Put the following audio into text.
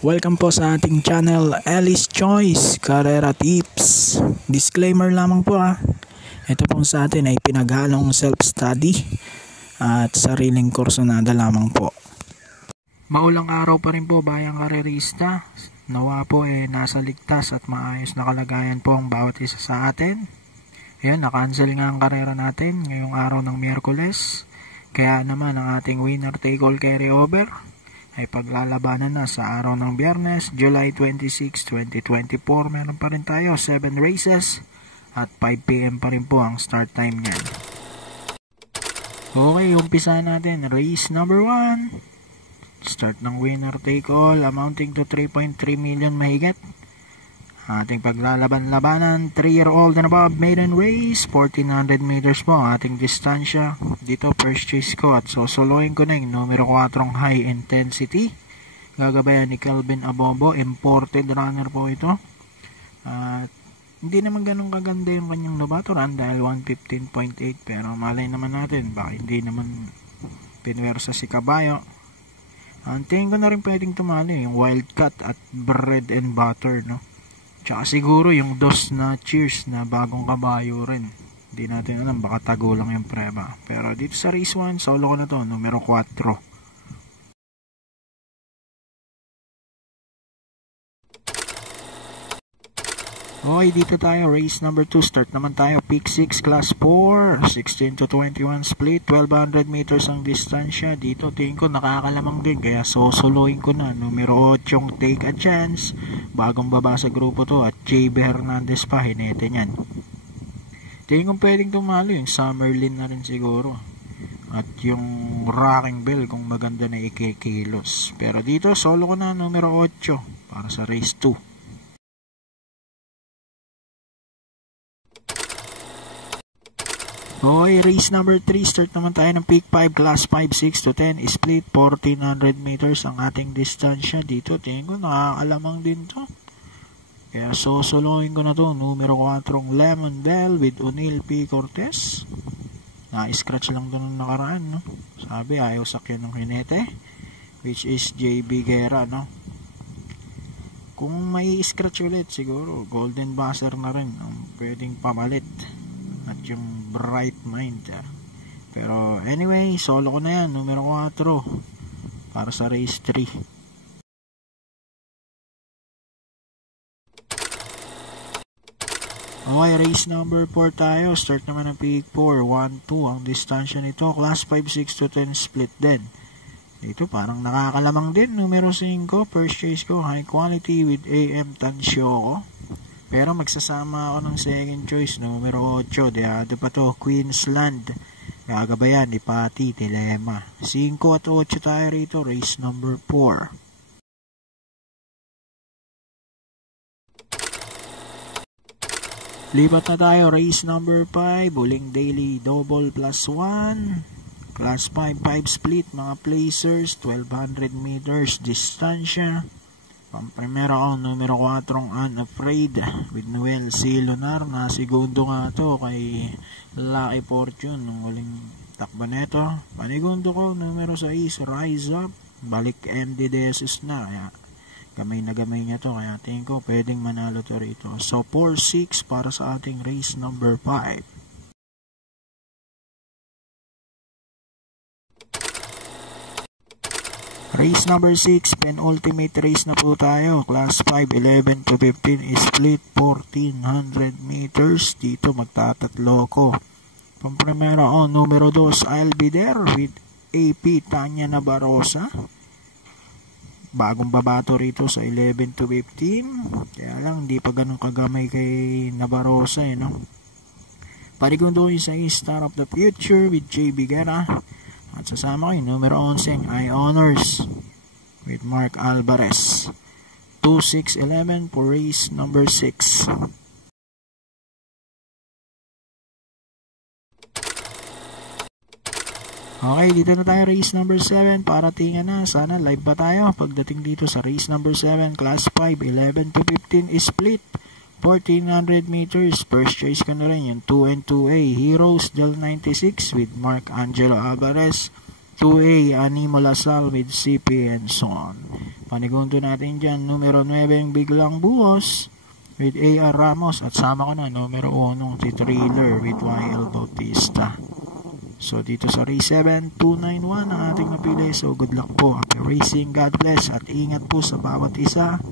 Welcome po sa ating channel, Ellis Choice Carrera Tips. Disclaimer lamang po Ito po sa atin ay pinaghalong self-study at sariling kursunada lamang po. Maulang araw pa rin po bayang karerista. Nawa po nasa ligtas at maayos na kalagayan po ang bawat isa sa atin. Ayan, na-cancel nga ang karera natin ngayong araw ng Miyerkules. Kaya naman ang ating winner take all carryover ay paglalabanan na sa araw ng Biyernes, July 26, 2024. Meron pa rin tayo 7 races at 5 PM pa rin po ang start time niyan. Okay, umpisa natin. Race number 1. Start ng winner take all amounting to 3.3 million mahigit. Ating paglalaban-labanan, 3-year-old and above maiden race, 1400 meters po ang ating distansya. Dito first choice ko at sosoloin ko na yung numero 4 high intensity. Gagabayan ni Kelvin Abobo, imported runner po ito. At hindi naman ganun kaganda yung kanyang lubaturan dahil 115.8, pero malay naman natin, baka hindi naman pinwersa si Kabayo. Ang tingin ko na rin pwedeng tumali yung Wildcat at Bread and Butter, no? Tsaka siguro yung dos na Cheers na bagong kabayo rin. Hindi natin alam, baka tago lang yung preba. Pero dito sa race 1, solo ko na to, numero 4. Okay, dito tayo, race number 2. Start naman tayo, pick 6, class 4, 16 to 21 split, 1200 meters ang distansya. Dito tingin ko nakakalamang din, kaya sosoloin ko na. Numero 8 yung Take a Chance, bagong baba sa grupo to, at JB Hernandez pa, hinete niyan. Tingin ko pwedeng tumalo yung Summerlin na rin siguro, at yung Rocking Bell kung maganda na ikikilos. Pero dito solo ko na numero 8 para sa race 2. Okay, race number 3, start naman tayo ng peak 5, class 5, 6 to 10, split 1400 meters ang ating distansya. Dito, tingin ko nakakalamang din to. Kaya sosoloin ko na to, numero 4 Lemon Bell with O'Neil P. Cortez. Na-scratch lang doon ng nakaraan, no? Sabi, ayaw sakyan ng hinete, which is JB Guerra, no? Kung may scratch ulit, siguro, Golden Buzzer na rin ang pwedeng pamalit. At yung Bright Mind. Pero anyway, solo ko na yan, numero 4 para sa race 3. Okay, race number 4 tayo. Start naman ng peak 4, 1-2 ang distansya nito, class 5, 6 to 10 split din. Dito parang nakakalamang din, numero 5, first choice ko, high quality with AM Tansyoco. Pero magsasama ako ng second choice, numero 8, deado pa to, Queensland. Gagabayan ni Patty Tilema. 5 at 8 tayo rito, race number 4. Lipat na tayo, race number 5, Buling Daily Double plus 1. Class 5, 5 split, mga placers, 1200 meters distansya. Pamprimero ako, numero 4 Unafraid with Noel C. Lunar. Na segundo nga to kay Lucky Fortune nung huling takbo neto. Panigundo ko, numero 6 Rise Up, balik MD Desus na, kaya gamay na gamay niya to, kaya tingin ko pwedeng manalo to rito. So 4-6 para sa ating race number 5. Race number 6, penultimate race na po tayo. Class 5, 11 to 15, split 1400 meters. Dito magtatatlo ko. Pamprimero ako, numero 2, I'll Be There with AP Tanya Nabarosa. Bagong babato rito sa 11 to 15. Kaya lang, hindi pa ganun kagamay kay Nabarosa, no? Parigundo yung sa Star of the Future with JB Guerra. At sasama ko yung numero 11, I Honors with Mark Alvarez. 2-6-11 for race number 6. Okay, dito na tayo, race number 7. Paratingan na, sana live pa tayo pagdating dito sa race number 7, class 5, 11 to 15, split 1400 meters. First choice ko na rin yung 2 and 2A Heroes del 96 with Mark Angelo Alvarez. 2A, Animo Lasal with CP and Son. Panigundo natin dyan, numero 9, Biglang Buhos with AR Ramos. At sama ko na, numero 1, si Thriller with YL Bautista. So, dito sa race 7, 291 ang ating napili. So, good luck po. Happy racing, God bless, at ingat po sa bawat isa.